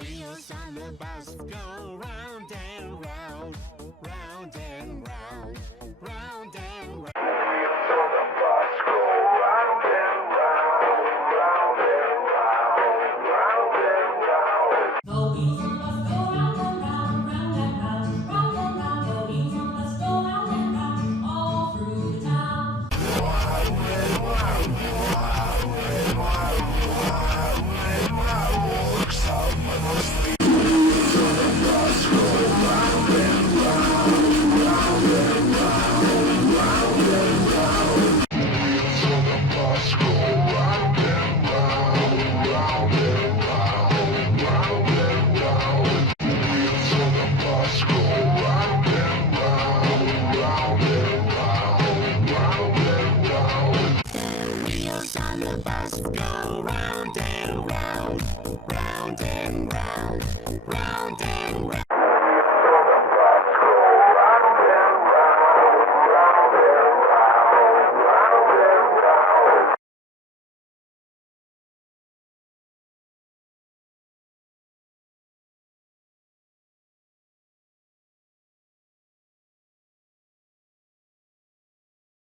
wheels on the bus go round and round, round and round, round and round. Wheels on the bus go round and round, round and round, round and round. The wheels on the bus go round and round, round and round, round and round. The wheels on the bus go round and round, all through the town. Wheels on the bus go round and round, round and round, round and round.